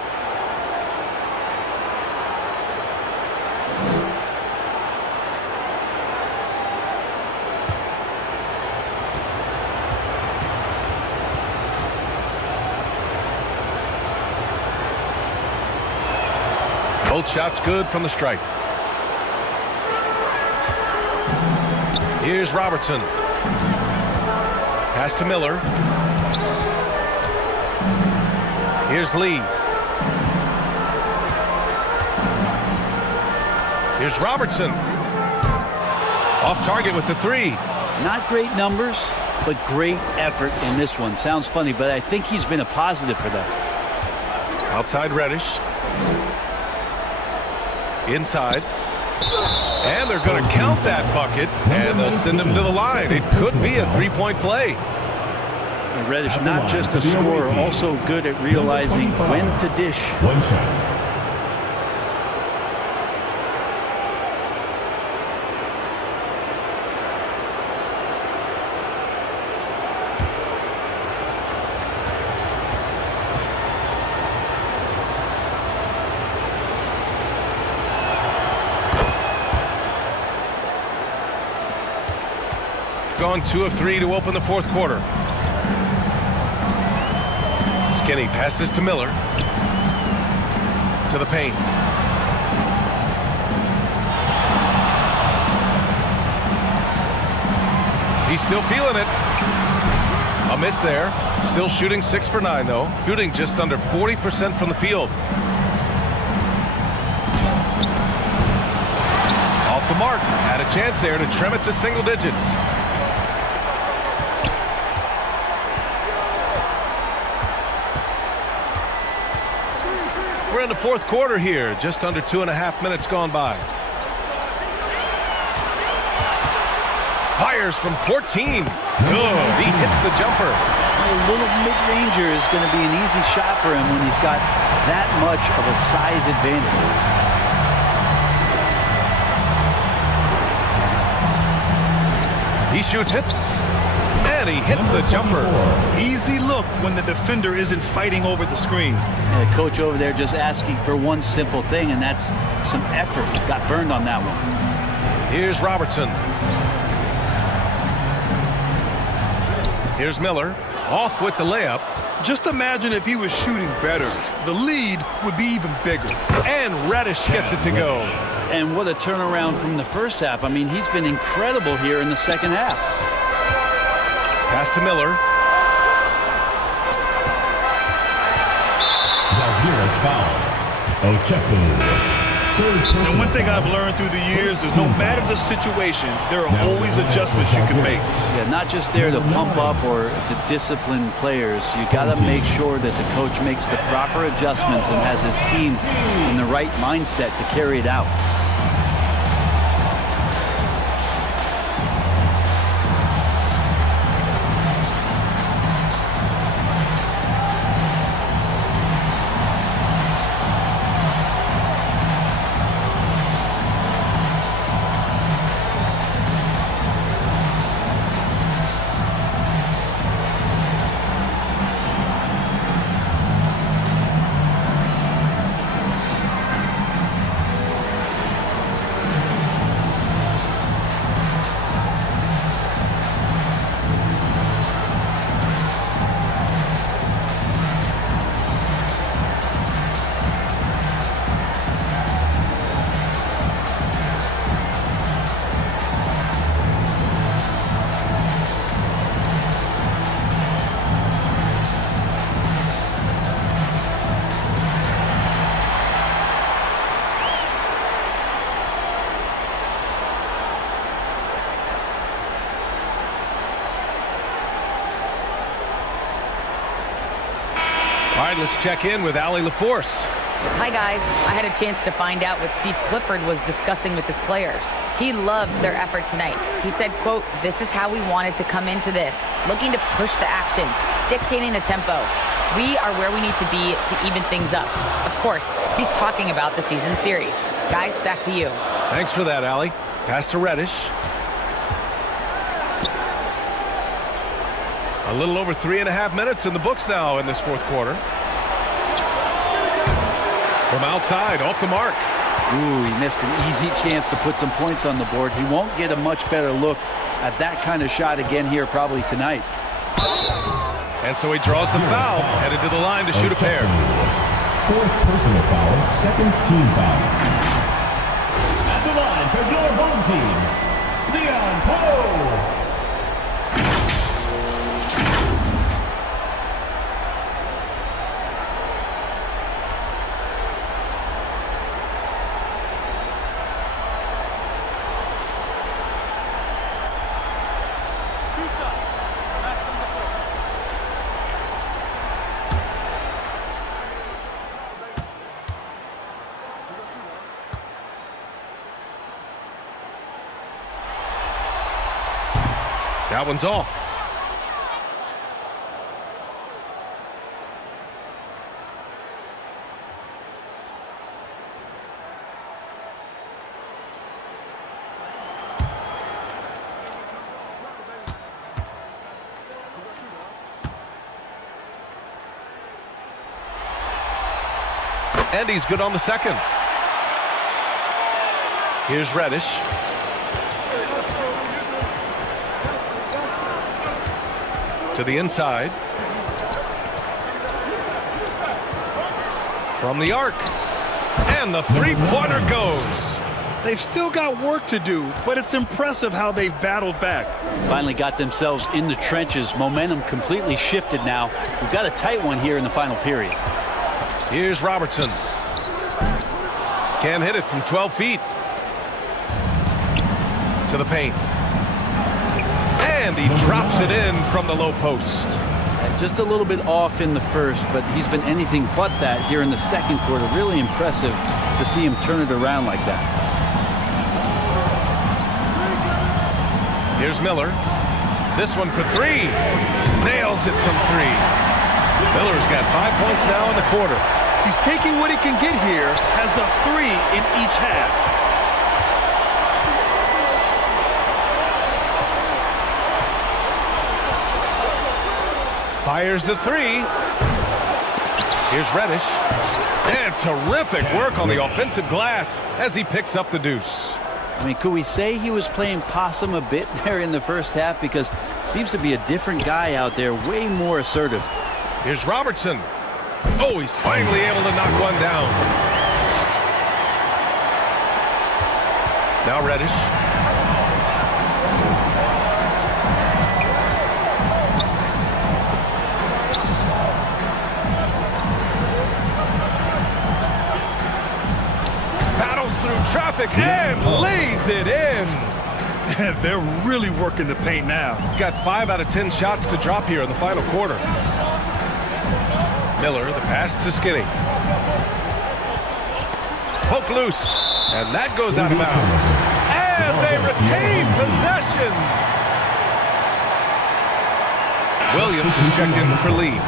Both shots good from the stripe. Here's Robertson. Pass to Miller. Here's Lee. Here's Robertson. Off target with the 3. Not great numbers, but great effort in this one. Sounds funny, but I think he's been a positive for them. Outside Reddish. Inside. And they're going to count that bucket, and they'll send him to the line. It could be a 3-point play. And Reddish, not just a scorer, also good at realizing when to dish. One shot. Gone 2 of 3 to open the fourth quarter. Skinny passes to Miller. To the paint. He's still feeling it. A miss there. Still shooting 6 for 9 though. Shooting just under 40% from the field. Off the mark. Had a chance there to trim it to single digits. We're in the fourth quarter here, just under 2.5 minutes gone by. Fires from 14. Good. He hits the jumper. A little mid-ranger is going to be an easy shot for him when he's got that much of a size advantage. He shoots it. And he hits the jumper. Easy look when the defender isn't fighting over the screen. And the coach over there just asking for one simple thing, and that's some effort. Got burned on that one. Here's Robertson. Here's Miller. Off with the layup. Just imagine if he was shooting better. The lead would be even bigger. And Reddish gets it to go. And what a turnaround from the first half. I mean, he's been incredible here in the second half. Pass to Miller. Zalgiris foul. Ochefu. And one thing I've learned through the years is no matter the situation, there are always adjustments you can make. Yeah, not just there to pump up or to discipline players. You got to make sure that the coach makes the proper adjustments and has his team in the right mindset to carry it out. All right, let's check in with Allie LaForce. Hi, guys. I had a chance to find out what Steve Clifford was discussing with his players. He loves their effort tonight. He said, quote, "This is how we wanted to come into this, looking to push the action, dictating the tempo. We are where we need to be to even things up." Of course, he's talking about the season series. Guys, back to you. Thanks for that, Allie. Pass to Reddish. A little over 3.5 minutes in the books now in this fourth quarter. From outside, off the mark. Ooh, he missed an easy chance to put some points on the board. He won't get a much better look at that kind of shot again here probably tonight. And so he draws the foul, headed to the line to shoot a pair. Fourth personal foul, second team foul. At the line for your home team, Leon Poe. That one's off. And he's good on the second. Here's Reddish. To the inside. From the arc. And the three-pointer goes. They've still got work to do, but it's impressive how they've battled back. Finally got themselves in the trenches. Momentum completely shifted now. We've got a tight one here in the final period. Here's Robertson. Can't hit it from 12 feet. To the paint. And he drops it in from the low post. Just a little bit off in the first, but he's been anything but that here in the second quarter. Really impressive to see him turn it around like that. Here's Miller. This one for three. Nails it from three. Miller's got 5 points now in the quarter. He's taking what he can get here, has a three in each half. Fires the three. Here's Reddish. And terrific work on the offensive glass as he picks up the deuce. I mean, could we say he was playing possum a bit there in the first half? Because seems to be a different guy out there, way more assertive. Here's Robertson. Oh, he's finally able to knock one down. Now Reddish. Battles through traffic and lays it in. They're really working the paint now. Got 5 out of 10 shots to drop here in the final quarter. Miller, the pass to Skinny. Poke loose, and that goes out of bounds. And they retain possession. Williams is checked in for Lee.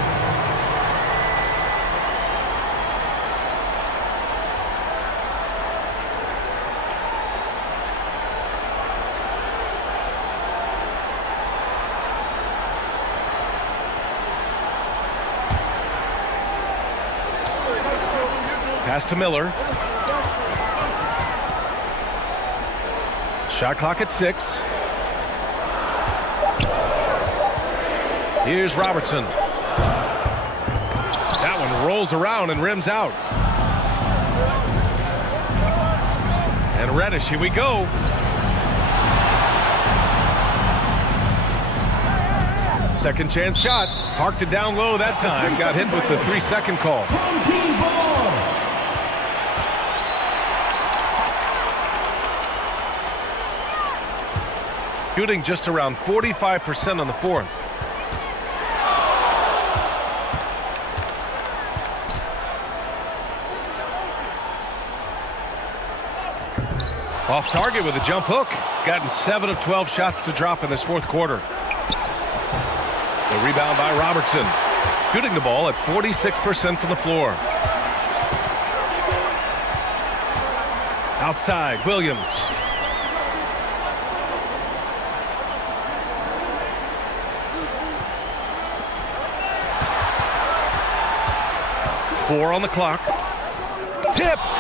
Pass to Miller. Shot clock at 6. Here's Robertson. That one rolls around and rims out. And Reddish, here we go. Second chance shot. Parked it down low that time. Got hit with the 3-second call. Shooting just around 45% on the fourth. Off target with a jump hook. Gotten 7 of 12 shots to drop in this fourth quarter. The rebound by Robertson. Shooting the ball at 46% from the floor. Outside, Williams. Four on the clock. Tipped.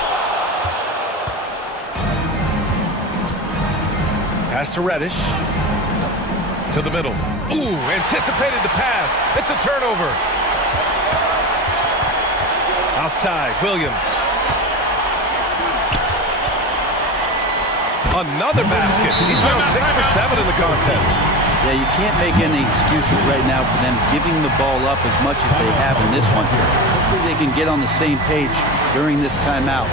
Pass to Reddish. To the middle. Ooh, anticipated the pass. It's a turnover. Outside, Williams. Another basket. He's now 6 for 7 in the contest. Yeah, you can't make any excuses right now for them giving the ball up as much as they have in this one. Hopefully they can get on the same page during this timeout.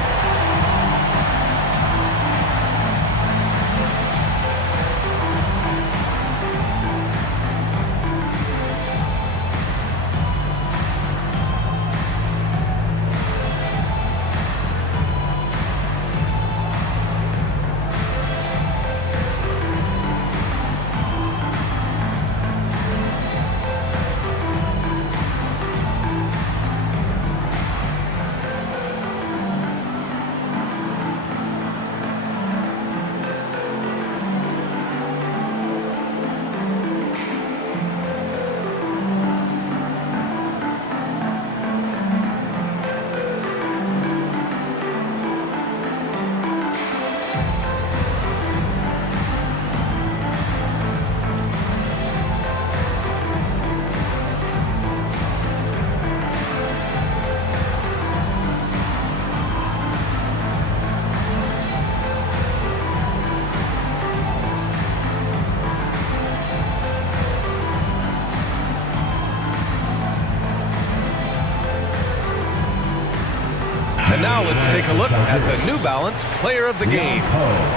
And now let's take a look at the New Balance Player of the Game.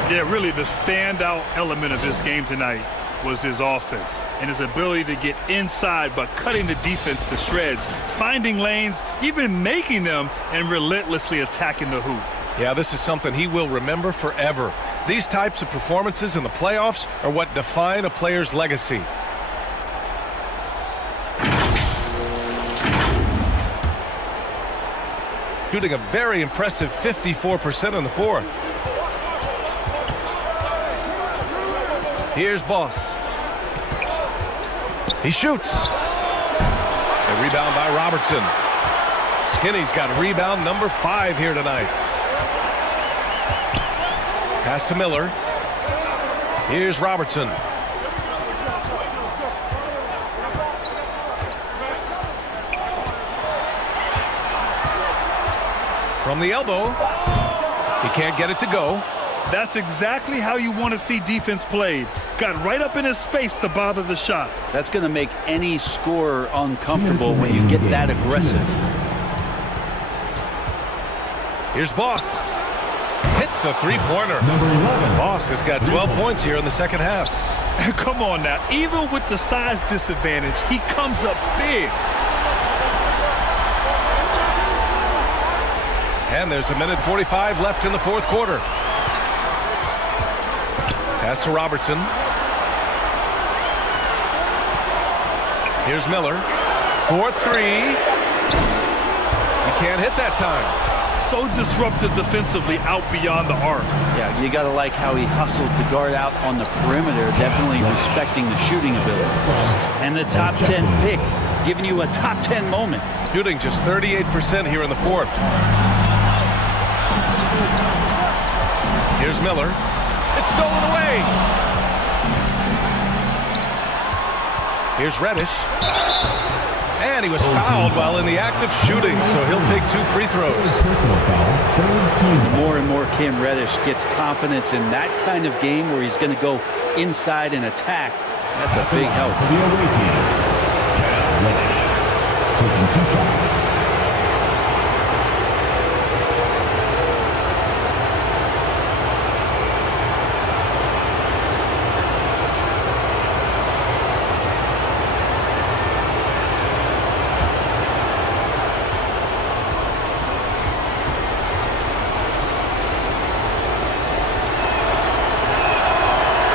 Yeah, really the standout element of this game tonight was his offense and his ability to get inside but cutting the defense to shreds, finding lanes, even making them, and relentlessly attacking the hoop. Yeah, this is something he will remember forever. These types of performances in the playoffs are what define a player's legacy. Shooting a very impressive 54% in the fourth. Here's Boss. He shoots. A rebound by Robertson. Skinny's got rebound number 5 here tonight. Pass to Miller. Here's Robertson. From the elbow. He can't get it to go. That's exactly how you want to see defense played. Got right up in his space to bother the shot. That's going to make any scorer uncomfortable when you get that aggressive. Here's Boss. Hits a three-pointer. Boss has got 12 points here in the second half. Come on now. Even with the size disadvantage, he comes up big. And there's a minute 45 left in the fourth quarter. Pass to Robertson. Here's Miller. 4-3. He can't hit that time. So disruptive defensively out beyond the arc. Yeah, you got to like how he hustled to guard out on the perimeter, definitely respecting the shooting ability. And the top 10 pick, giving you a top 10 moment. Shooting just 38% here in the fourth. Here's Miller. It's stolen away. Here's Reddish. And he was fouled while in the act of shooting, so he'll take 2 free throws. The more and more Cam Reddish gets confidence in that kind of game where he's going to go inside and attack, that's a big help. For the away team, Cam Reddish taking 2 shots.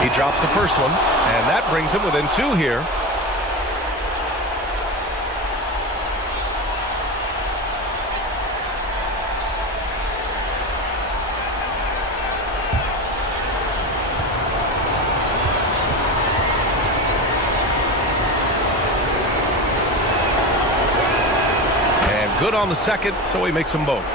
He drops the first one, and that brings him within 2 here. And good on the second, so he makes them both.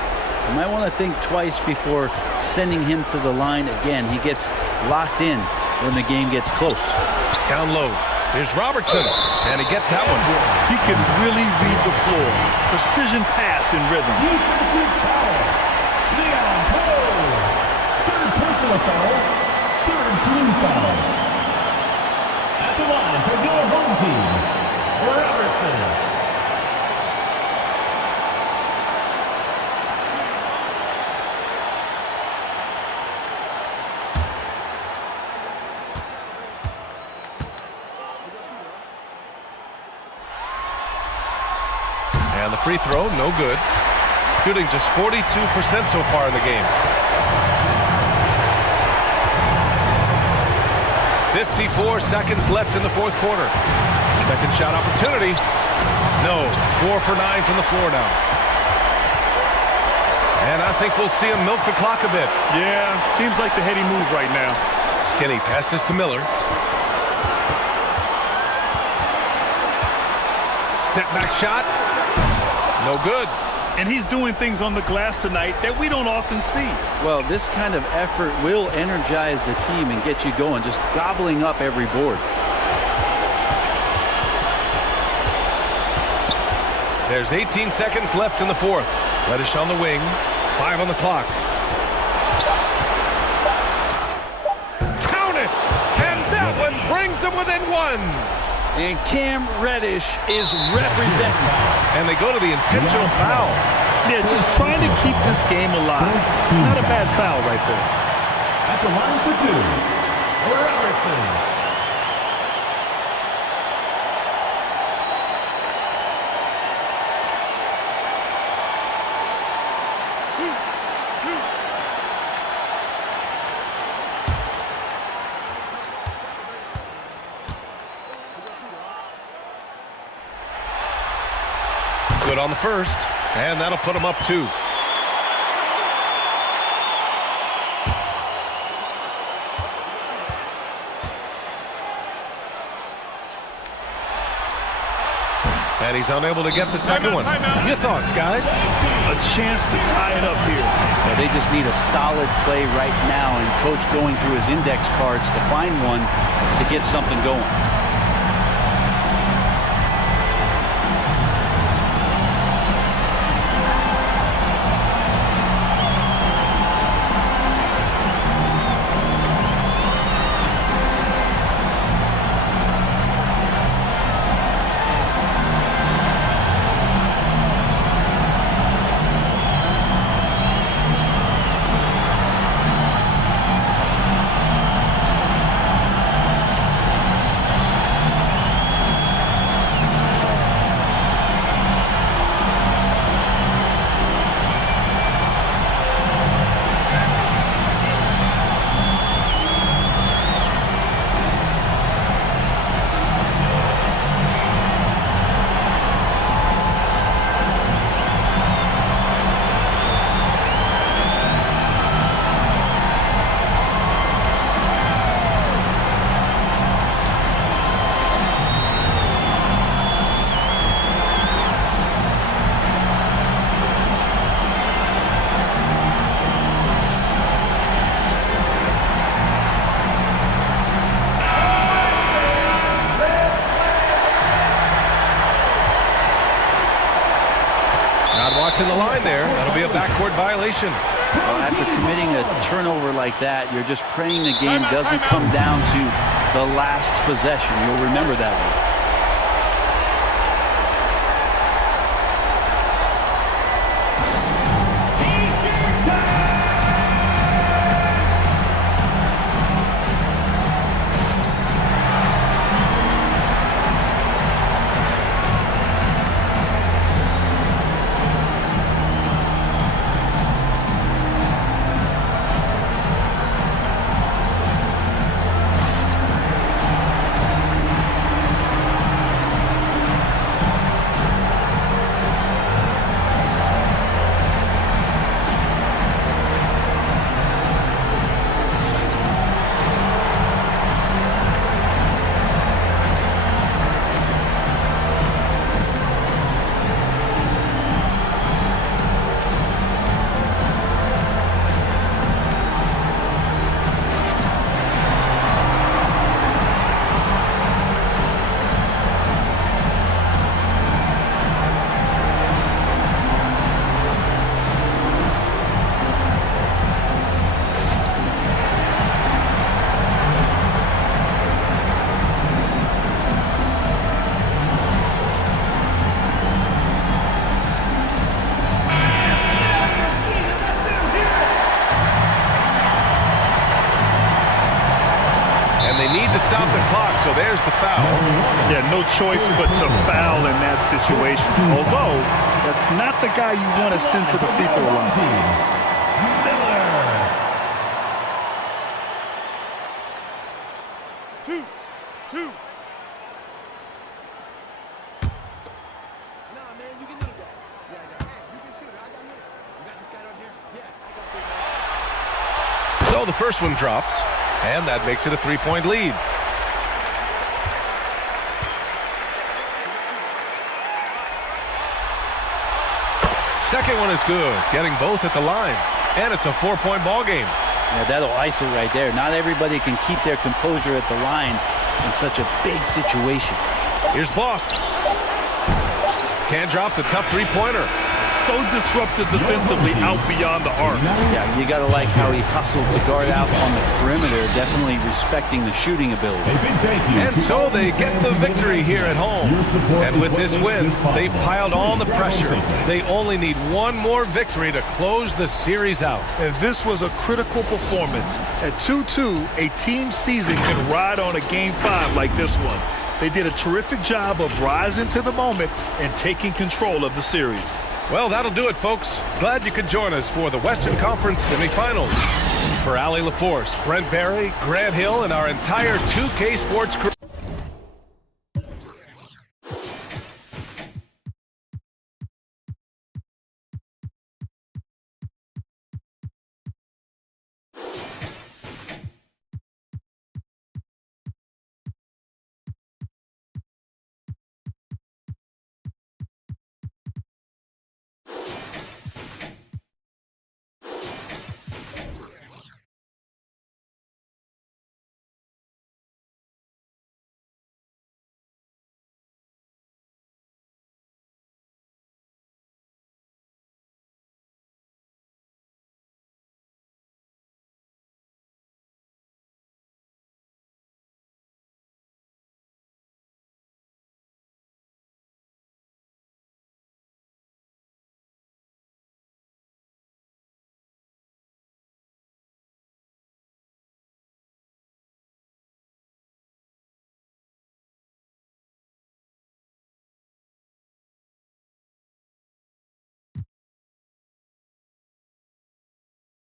You might want to think twice before sending him to the line again. He gets locked in when the game gets close. Down low. Here's Robertson, and he gets that one. He can really read the floor. Precision pass in rhythm. Defensive foul. Leon Bol. Third personal foul. Third team foul. At the line for your home team, Robertson. And the free throw, no good. Shooting just 42% so far in the game. 54 seconds left in the fourth quarter. Second shot opportunity. No. 4 for 9 from the floor now. And I think we'll see him milk the clock a bit. Yeah, seems like the heady move right now. Skinny passes to Miller. Step back shot. No good. And he's doing things on the glass tonight that we don't often see. Well, this kind of effort will energize the team and get you going, just gobbling up every board. There's 18 seconds left in the fourth. Reddish on the wing. 5 on the clock. Count it! And that one brings them within 1. And Cam Reddish is representing. And they go to the intentional foul. Yeah, just trying to keep this game alive. Not a bad foul right there. At the line for 2, Robertson. Good on the first, and that'll put him up 2. And he's unable to get the second one. Your thoughts, guys? A chance to tie it up here. Well, They just need a solid play right now, and coach going through his index cards to find one to get something going. Watching the line there. That'll be a backcourt violation. Well, after committing a turnover like that, you're just praying the game doesn't come down to the last possession. You'll remember that one. To stop the clock, so there's the foul. Yeah, no choice but to foul in that situation. Although, that's not the guy you want to send to the free throw line. Two. So the first one drops. And that makes it a three-point lead. Second one is good, getting both at the line. And it's a 4-point ball game. Yeah, that'll ice it right there. Not everybody can keep their composure at the line in such a big situation. Here's Boss. Can't drop the tough three-pointer. So disruptive defensively out beyond the arc. Yeah, you got to like how he hustled the guard out on the perimeter, definitely respecting the shooting ability. And so they get the victory here at home. And with this win, they've piled on the pressure. They only need one more victory to close the series out. And this was a critical performance. At 2-2, a team season can ride on a Game 5 like this one. They did a terrific job of rising to the moment and taking control of the series. Well, that'll do it, folks. Glad you could join us for the Western Conference semifinals. For Allie LaForce, Brent Barry, Grant Hill, and our entire 2K Sports crew.